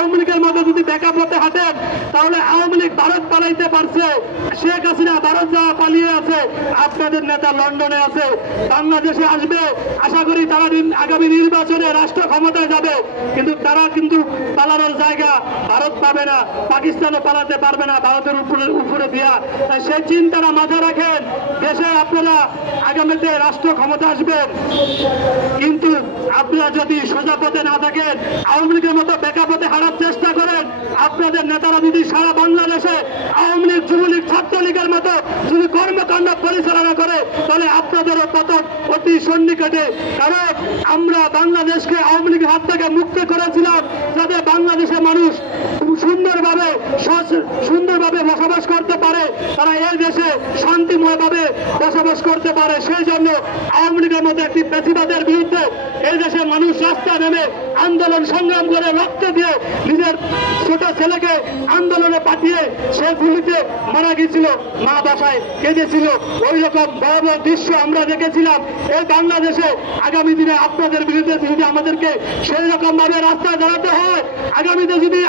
আওয়ামী লীগের মতো যদি ব্যাকআপ হতে হাঁটেন তাহলে আওয়ামী লীগ ভারত পালাইতে পারছে, শেখ হাসিনা ভারত যাওয়া পালিয়ে আছে, আপনাদের নেতা লন্ডনে আছে, বাংলাদেশে আসবে, আশা করি তারা আগামী নির্বাচনে রাষ্ট্র ক্ষমতায় যাবে, কিন্তু তারা কিন্তু পালানোর জায়গা ভারত পাবে না, পাকিস্তানও পালাতে পারবে না ভারতের উপরে দিয়া। তাই সেই চিন্তাটা মাথায় রাখেন, দেশে আপনারা আগামীতে রাষ্ট্র ক্ষমতা আসবেন, কিন্তু আপনারা যদি সোজা পথে না থাকেন, আওয়ামী লীগের মতো ব্যাকআপ হতে হারার চেষ্টা করেন, আপনাদের নেতারা যদি সারা বাংলাদেশে আওয়ামী লীগ, যুবলীগ, ছাত্রলীগের মতো যদি কর্মকাণ্ড পরিচালনা করে তাহলে আপনাদেরও পতন অতি সন্নিকটে। কারণ আমরা বাংলাদেশকে আওয়ামী লীগের হাত থেকে মুক্ত করেছিলাম যাতে বাংলাদেশের মানুষ সুন্দরভাবে বসবাস করতে পারে, তারা এই দেশে শান্তিময়ভাবে বসবাস করতে পারে। সেই জন্য আওয়ামী লীগের মতো একটি ফ্যাসিবাদের বিরুদ্ধে এই দেশের মানুষ রাস্তা নেমে আন্দোলন সংগ্রাম করে রক্ত দিয়ে নিজের ছোট ছেলেকে আন্দোলনে পাঠিয়ে সে গুলিতে মারা গিয়েছিল, মা বাসায় কেঁদেছিল। ওই রকম ভয়াবহ দৃশ্য আমরা দেখেছিলাম। এই বাংলাদেশে আগামী দিনে আপনাদের বিরুদ্ধে যদি আমাদেরকে সেই রকম ভাবে রাস্তায় দাঁড়াতে হয়, আগামীতে যদি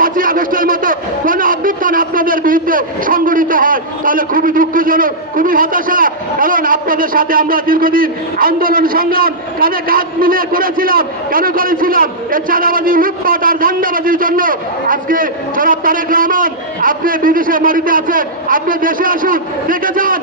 5ই আগস্টের মতো কোন অভ্যুত্থান আপনাদের বিরুদ্ধে সংগঠিত হয় তাহলে খুবই দুঃখজনক, খুবই হতাশা। কারণ আপনাদের সাথে আমরা দীর্ঘদিন আন্দোলন সংগ্রাম কাঁধে কাঁধ মিলিয়ে করেছিলাম। কেন করেছিলাম? এই চাঁদাবাজি, লুটপাট আর ধান্দাবাজির জন্য। আজকে জনাব তারেক রহমান, আপনি বিদেশের মাটিতে আছেন, আপনি দেশে আসুন, দেখে যান।